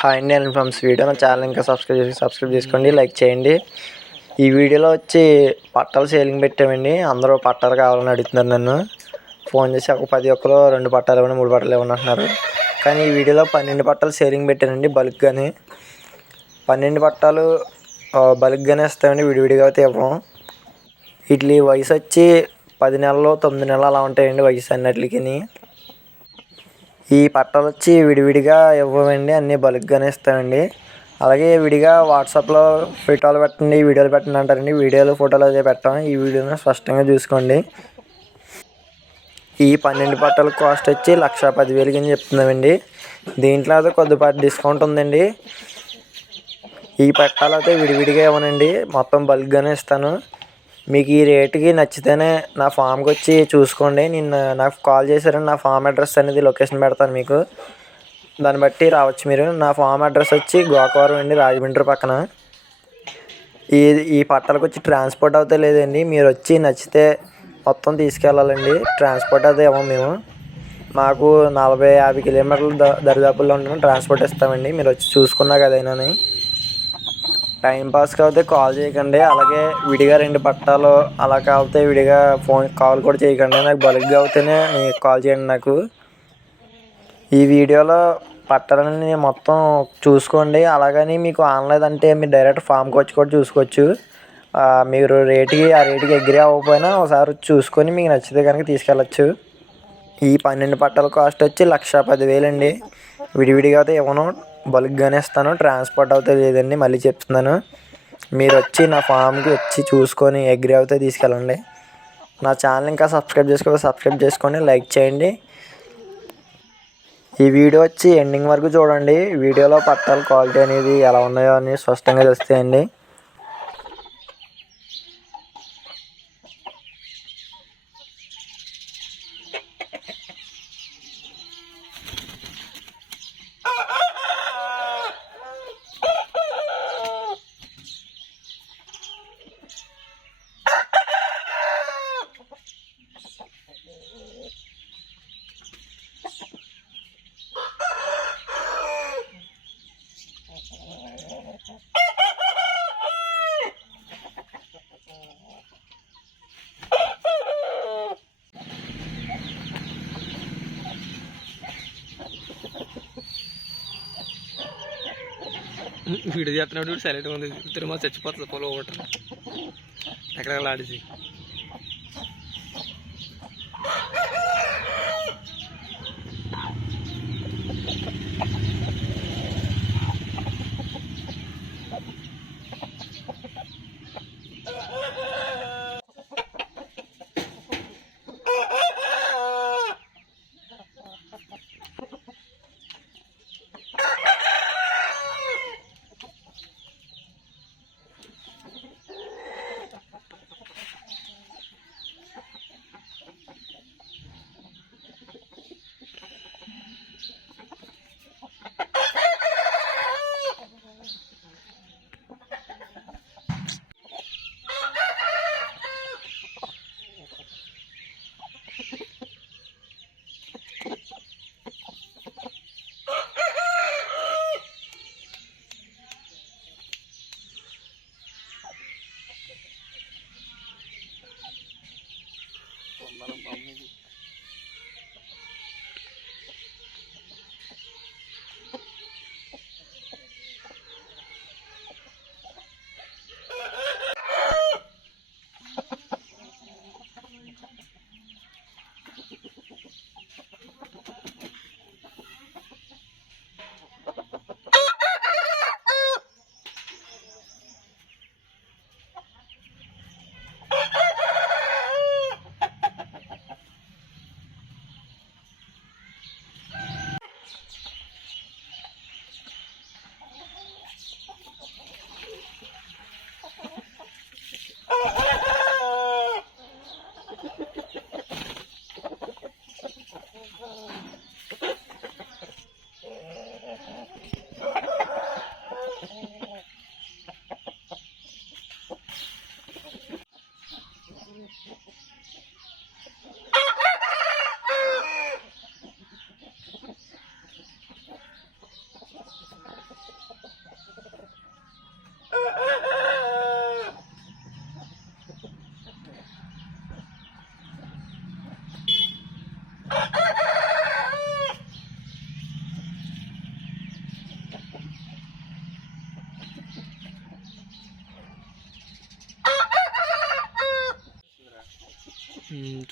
Hi అండి, నేను ఫ్రమ్స్ video నా ఛానల్ ఇంకా సబ్స్క్రైబ్ చేసుకోండి, లైక్ చేయండి. ఈ వీడియోలో వచ్చి పట్టాలు సేలింగ్ పెట్టామండి. అందరూ పట్టాలు కావాలని అడుగుతున్నారు. నన్ను ఫోన్ చేసి ఒక 10 ఒక్కరు 2 పట్టాలు ఇవ్వండి, 3 పట్టాలు ఇవ్వండి అంటున్నారు. కానీ ఈ వీడియోలో 12 పట్టాలు సేలింగ్ పెట్టానండి. బల్క్గానే 12 పట్టాలు బల్క్గానే ఇస్తామండి, విడివిడిగా అయితే ఇవ్వం. వీటి వయసు వచ్చి 10 నెలలు 9 నెలలు అలా ఉంటాయండి వయసు అన్నిటికి. ఈ పట్టాలు వచ్చి విడివిడిగా ఇవ్వమండి, అన్నీ బల్క్గానే ఇస్తామండి. అలాగే విడిగా వాట్సాప్లో ఫోటోలు పెట్టండి, వీడియోలు పెట్టండి అంటారండి. వీడియోలు ఫోటోలు అదే పెట్టాం. ఈ వీడియోని స్పష్టంగా చూసుకోండి. ఈ 12 పట్టాల కాస్ట్ వచ్చి 1,10,000 అని చెప్తున్నామండి. దీంట్లో అయితే కొద్దిపాటి డిస్కౌంట్ ఉందండి. ఈ పట్టాలు అయితే విడివిడిగా ఇవ్వనండి, మొత్తం బల్క్గానే ఇస్తాను. మీకు ఈ రేటుకి నచ్చితేనే నా ఫామ్కి వచ్చి చూసుకోండి. నాకు కాల్ చేశారని నా ఫామ్ అడ్రస్ అనేది లొకేషన్ పెడతాను మీకు, దాన్ని బట్టి రావచ్చు మీరు. నా ఫామ్ అడ్రస్ వచ్చి గోకవరం అండి, రాజమండ్రి పక్కన. ఈ పట్టాలకు వచ్చి ట్రాన్స్పోర్ట్ అయితే లేదండి. మీరు వచ్చి నచ్చితే మొత్తం తీసుకెళ్ళాలండి. ట్రాన్స్పోర్ట్ అయితే ఇవ్వం మేము. మాకు 40-50 కిలోమీటర్ల దరిదాపుల్లో ఉండడం ట్రాన్స్పోర్ట్ ఇస్తామండి. మీరు వచ్చి చూసుకున్నా కదైనాని. టైంపాస్కి అయితే కాల్ చేయకండి. అలాగే విడిగా 2 పట్టాలు అలా కాకపోతే విడిగా కాల్ కూడా చేయకండి. నాకు బల్క్గా అవుతేనే కాల్ చేయండి నాకు. ఈ వీడియోలో పట్టాలని మొత్తం చూసుకోండి. అలాగని మీకు ఆన్లైన్ అంటే మీరు డైరెక్ట్ ఫామ్కి వచ్చి కూడా చూసుకోవచ్చు. మీరు ఆ రేటుకి అగ్రీ అవ్వకపోయినా ఒకసారి చూసుకొని మీకు నచ్చితే కనుక తీసుకెళ్ళచ్చు. ఈ 12 పట్టాల కాస్ట్ వచ్చి 1,10,000 అండి. విడివిడిగా అయితే ఇవ్వను, బల్క్గానే ఇస్తాను. ట్రాన్స్పోర్ట్ అయితే లేదండి, మళ్ళీ చెప్తున్నాను. మీరు వచ్చి నా ఫామ్కి వచ్చి చూసుకొని అగ్రీ అయితే తీసుకెళ్ళండి. నా ఛానల్ ఇంకా సబ్స్క్రైబ్ చేసుకోండి, లైక్ చేయండి. ఈ వీడియో వచ్చి ఎండింగ్ వరకు చూడండి. వీడియోలో పట్టాల క్వాలిటీ అనేది ఎలా ఉన్నాయో అని స్పష్టంగా తెలుస్తాయండి. వీడియో చేస్తున్నప్పుడు సైలెంట్గా ఉంది. తిరుమల చచ్చిపోతుంది పొలం ఒకటి ఎక్కడ ఆడిసి.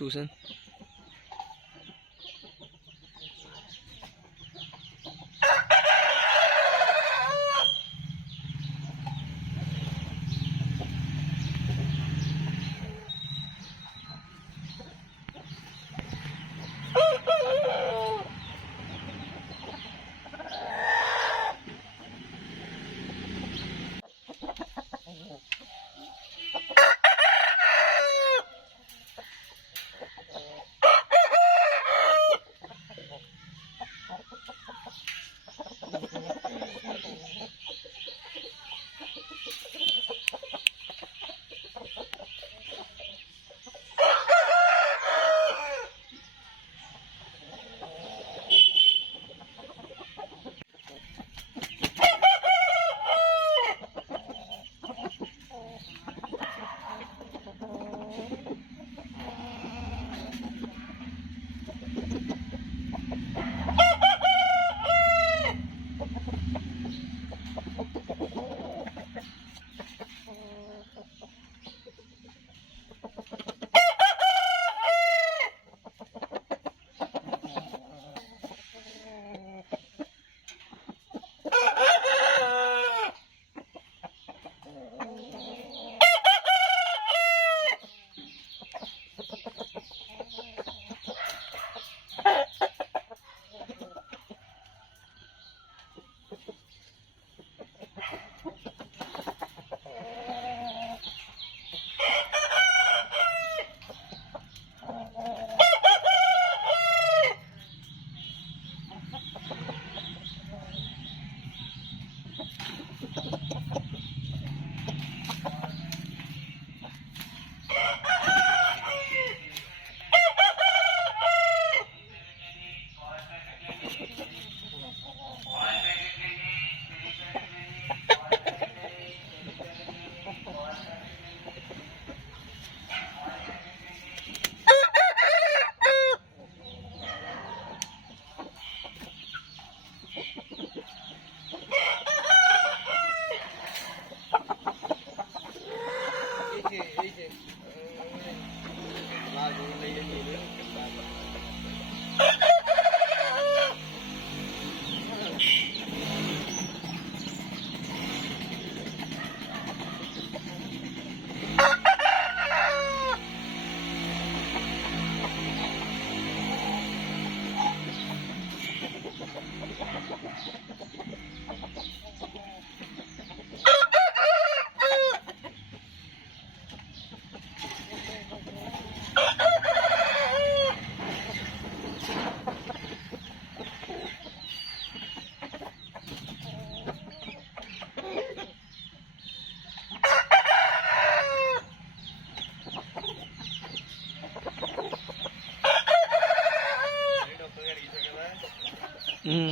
చూసాను.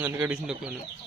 అందుకే అడిగింది ఒక్కను.